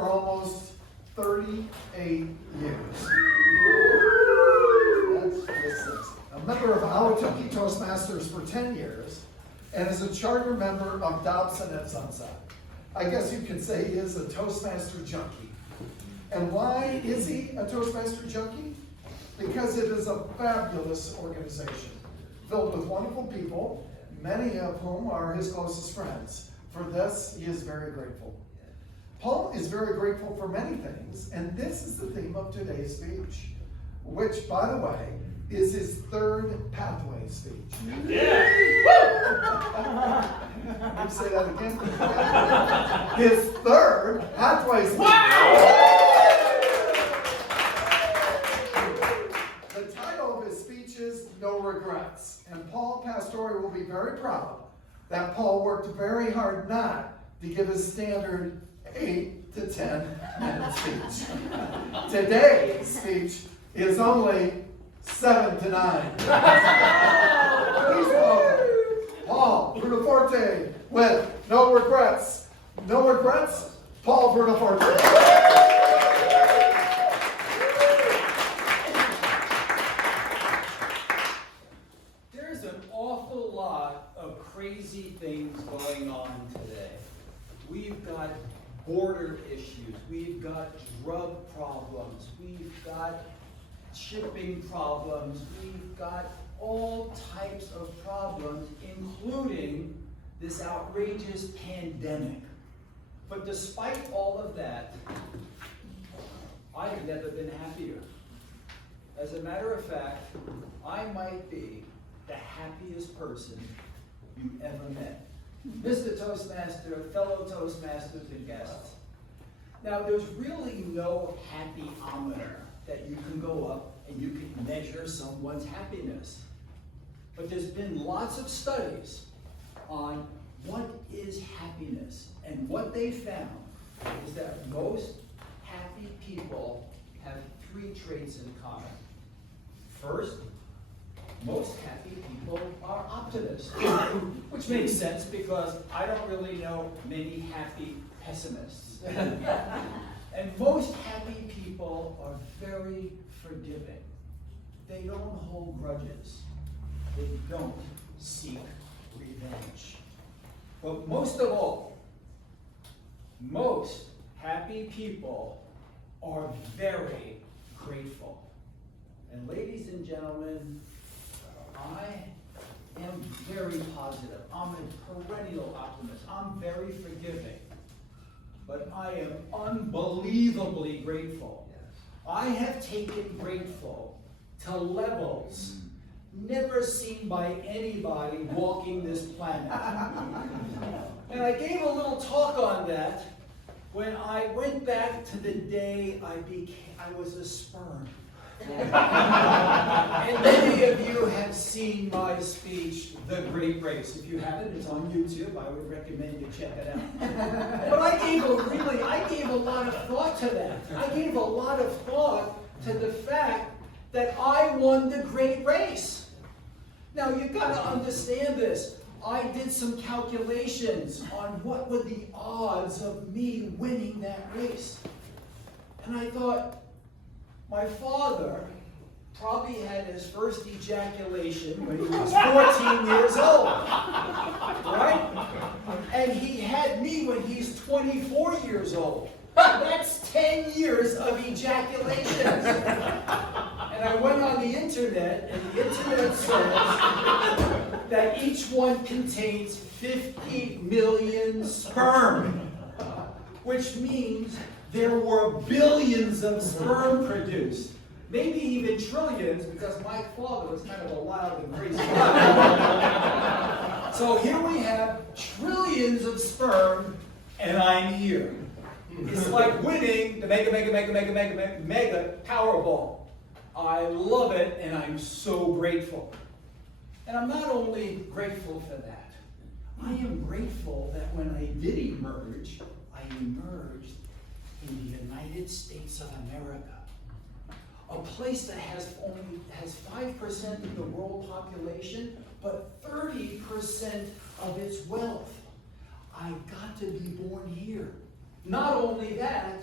for almost 38 years. A member of Ahwatukee Toastmasters for 10 years, and is a charter member of Dobson at Sunset. I guess you could say he is a Toastmaster junkie. And why is he a Toastmaster junkie? Because it is a fabulous organization, filled with wonderful people, many of whom are his closest friends. For this, he is very grateful. Paul is very grateful for many things, and this is the theme of today's speech, which, by the way, is his third pathway speech. Yeah! Let me say that again. His third pathway speech. The title of his speech is No Regrets, and Paul Pastore will be very proud that Paul worked very hard not to give his standard 8 to 10 minute speech. Today's speech is only 7 to 9. Please welcome Paul Brunoforte with No Regrets. No Regrets, Paul Brunoforte. There's an awful lot of crazy things going on today. We've got border issues, we've got drug problems, we've got shipping problems, we've got all types of problems, including this outrageous pandemic. But despite all of that, I've never been happier. As a matter of fact, I might be the happiest person you ever met. Mr. Toastmaster, fellow Toastmasters and guests. Now, there's really no happy-ometer that you can go up and you can measure someone's happiness. But there's been lots of studies on what is happiness. And what they found is that most happy people have 3 traits in common. First, most happy people are optimists, which makes sense because I don't really know many happy pessimists. And most happy people are very forgiving. They don't hold grudges. They don't seek revenge. But most of all, most happy people are very grateful. And ladies and gentlemen, I am very positive. I'm a perennial optimist. I'm very forgiving. But I am unbelievably grateful. I have taken grateful to levels never seen by anybody walking this planet. And I gave a little talk on that when I went back to the day I was a sperm. And many of you have seen my speech, The Great Race. If you haven't, it's on YouTube. I would recommend you check it out. But I gave a lot of thought to that. I gave a lot of thought to the fact that I won the Great Race. Now, you've got to understand this. I did some calculations on what were the odds of me winning that race. And I thought, my father probably had his first ejaculation when he was 14 years old, right? And he had me when he's 24 years old. That's 10 years of ejaculations. And I went on the internet, and the internet says that each one contains 50 million sperm, which means there were billions of sperm produced. Maybe even trillions, because my father was kind of a wild and crazy guy. So here we have trillions of sperm, and I'm here. It's like winning the mega Powerball. I love it, and I'm so grateful. And I'm not only grateful for that, I am grateful that when I did emerge, I emerged in the United States of America. A place that has 5% of the world population, but 30% of its wealth. I got to be born here. Not only that,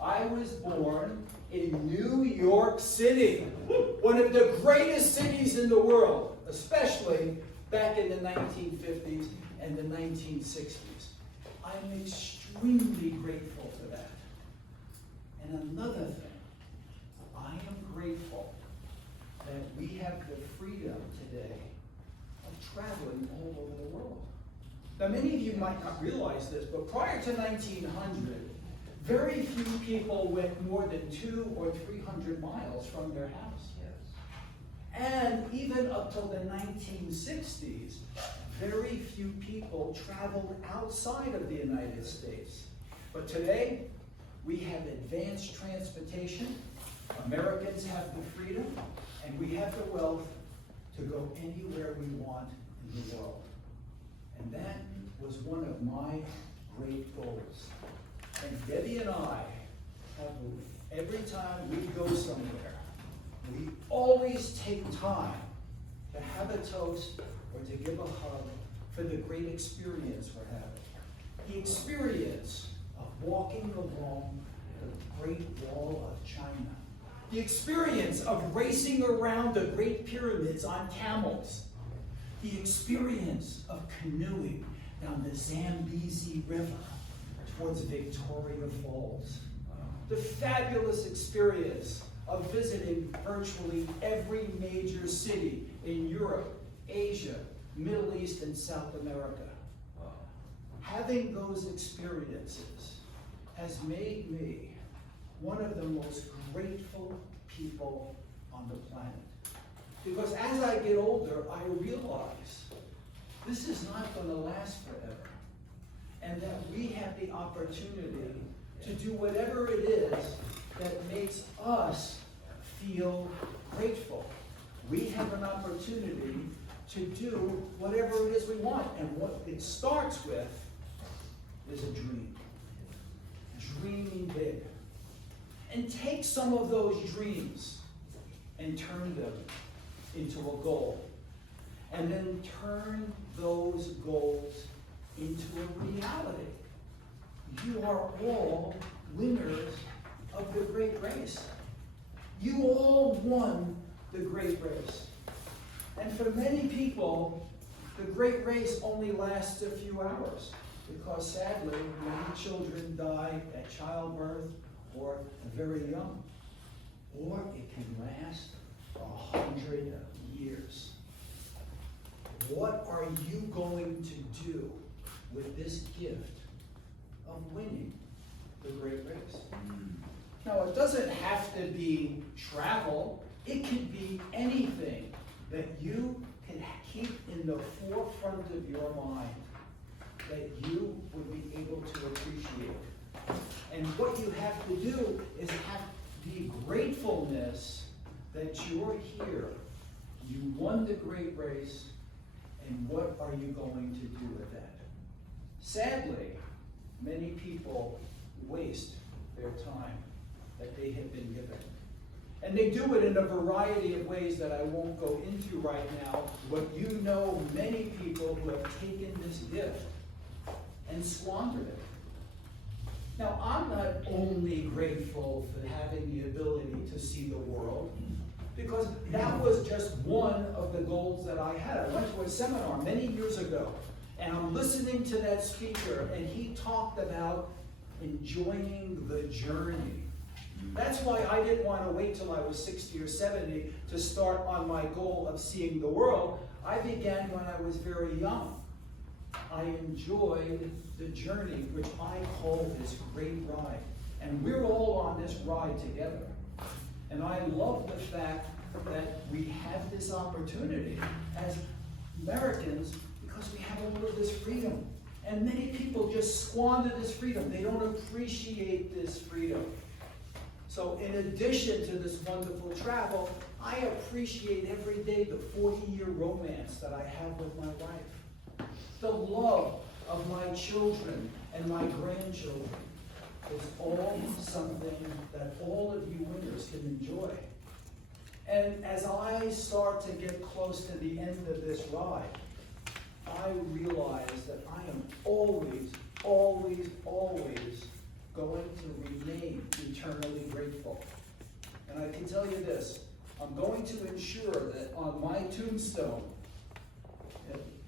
I was born in New York City, one of the greatest cities in the world, especially back in the 1950s and the 1960s. I'm extremely grateful for that. And another thing, I am grateful that we have the freedom today of traveling all over the world. Now, many of you might not realize this, but prior to 1900, very few people went more than 200 or 300 miles from their house. And even up till the 1960s, very few people traveled outside of the United States. But today, we have advanced transportation, Americans have the freedom, and we have the wealth to go anywhere we want in the world. And that was one of my great goals. And Debbie and I have, every time we go somewhere, we always take time to have a toast or to give a hug for the great experience we're having. The experience of walking along the Great Wall of China. The experience of racing around the Great Pyramids on camels. The experience of canoeing down the Zambezi River towards Victoria Falls. The fabulous experience of visiting virtually every major city in Europe, Asia, Middle East, and South America. Having those experiences has made me one of the most grateful people on the planet. Because as I get older, I realize this is not going to last forever. And that we have the opportunity to do whatever it is that makes us feel grateful. We have an opportunity to do whatever it is we want. And what it starts with is a dream. Dreaming big. And take some of those dreams and turn them into a goal. And then turn those goals into a reality. You are all winners of the great race. You all won the great race. And for many people, the great race only lasts a few hours because sadly, many children die at childbirth or very young. Or it can last 100 years. What are you going to do with this gift of winning the great race? Now, it doesn't have to be travel. It could be anything that you can keep in the forefront of your mind that you would be able to appreciate. And what you have to do is have the gratefulness that you're here. You won the great race, and what are you going to do with that? Sadly, many people waste their time that they have been given. And they do it in a variety of ways that I won't go into right now, but you know many people who have taken this gift and squandered it. Now, I'm not only grateful for having the ability to see the world, because that was just one of the goals that I had. I went to a seminar many years ago, and I'm listening to that speaker, and he talked about enjoying the journey. That's why I didn't want to wait till I was 60 or 70 to start on my goal of seeing the world. I began when I was very young. I enjoyed the journey, which I call this great ride. And we're all on this ride together. And I love the fact that we have this opportunity as Americans because we have all of this freedom. And many people just squander this freedom. They don't appreciate this freedom. So in addition to this wonderful travel, I appreciate every day the 40-year romance that I have with my wife. The love of my children and my grandchildren is all something that all of you winners can enjoy. And as I start to get close to the end of this ride, I realize that I am always, always, always going to remain this. I'm going to ensure that on my tombstone,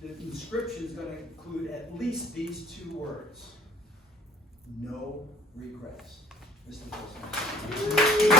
that the inscription is going to include at least these 2 words. No regrets. Mr. Postmaster.